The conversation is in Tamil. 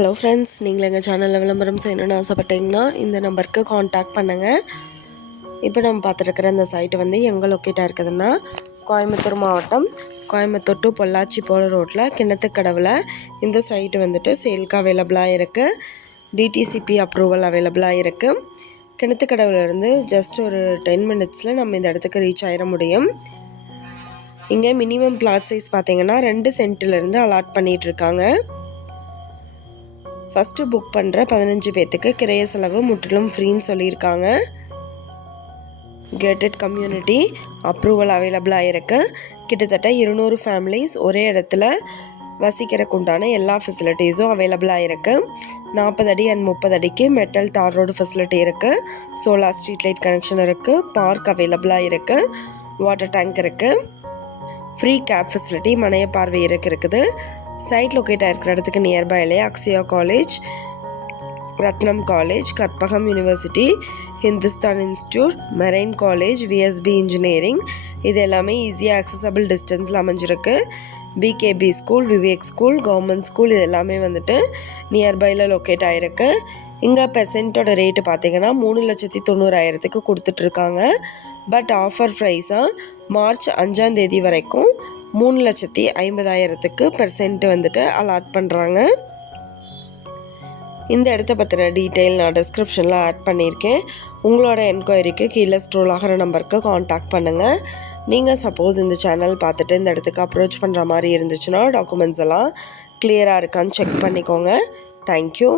ஹலோ ஃப்ரெண்ட்ஸ் நீங்கள் எங்கள் சேனலில் விளம்பரம் செய்யணும்னு ஆசைப்பட்டீங்கன்னா இந்த நம்பருக்கு காண்டாக்ட் பண்ணுங்கள் இப்போ நம்ம பார்த்துருக்குற இந்த சைட்டு வந்து எங்கே லொக்கேட்டாக இருக்குதுன்னா கோயம்புத்தூர் மாவட்டம் கோயம்புத்தூர் டு பொள்ளாச்சி போல ரோட்டில் கிணத்துக்கடவில். இந்த சைட்டு வந்துட்டு சேலுக்கு அவைலபிளாக இருக்குது டிடிசிபி அப்ரூவல் அவைலபிளாக இருக்குது கிணத்துக்கடவுலேருந்து ஜஸ்ட் ஒரு டென் மினிட்ஸில் நம்ம இந்த இடத்துக்கு ரீச் ஆகிட முடியும். இங்கே மினிமம் பிளாட் சைஸ் பார்த்தீங்கன்னா ரெண்டு சென்ட்டிலேருந்து அலாட் பண்ணிகிட்ருக்காங்க ஃபஸ்ட்டு புக் பண்ணுற பதினஞ்சு பேர்த்துக்கு கிரைய செலவு முற்றிலும் ஃப்ரீன்னு சொல்லியிருக்காங்க. கேட்டட் கம்யூனிட்டி அப்ரூவல் அவைலபிளாக இருக்குது கிட்டத்தட்ட இருநூறு ஃபேமிலிஸ் ஒரே இடத்துல வசிக்கிறதுக்கு உண்டான எல்லா ஃபெசிலிட்டிஸும் அவைலபிளாக இருக்குது நாற்பது அடி அண்ட் முப்பது அடிக்கு மெட்டல் தார் ரோடு ஃபெசிலிட்டி இருக்குது சோலார் ஸ்ட்ரீட் லைட் கனெக்ஷன் இருக்குது பார்க் அவைலபிளாக இருக்குது வாட்டர் டேங்க் இருக்குது ஃப்ரீ கேப் ஃபெசிலிட்டி மனைய பார்வை இருக்கு இருக்குது. சைட் லொக்கேட் ஆகிருக்கிற இடத்துக்கு நியர்பைலே Akshaya college Rathinam college Karpagam university Hindusthan institute marine college VSB engineering இது எல்லாமே ஈஸியாக அக்சசபிள் டிஸ்டன்ஸில் அமைஞ்சிருக்கு. PKP school Vivek school government school இது எல்லாமே வந்துட்டு நியர்பையில் லொக்கேட் ஆகிருக்கு இங்கே பெர்சென்ட்டோட ரேட்டு பார்த்தீங்கன்னா மூணு லட்சத்தி தொண்ணூறாயிரத்துக்கு கொடுத்துட்ருக்காங்க பட் ஆஃபர் ப்ரைஸாக மார்ச் அஞ்சாந்தேதி வரைக்கும் மூணு லட்சத்தி ஐம்பதாயிரத்துக்கு பெர்சென்ட் வந்துட்டு அலாட் பண்ணுறாங்க இந்த இடத்த பற்றின டீட்டெயில் நான் டிஸ்கிரிப்ஷனில் ஆட் பண்ணியிருக்கேன். உங்களோட என்கொயரிக்கு கீழே ஸ்ட்ரோல் ஆகிற நம்பருக்கு காண்டாக்ட் பண்ணுங்கள் நீங்கள் சப்போஸ் இந்த சேனல் பார்த்துட்டு இந்த இடத்துக்கு அப்ரோச் பண்ணுற மாதிரி இருந்துச்சுன்னா டாக்குமெண்ட்ஸ் எல்லாம் கிளியராக இருக்கான்னு செக் பண்ணிக்கோங்க. தேங்க்யூ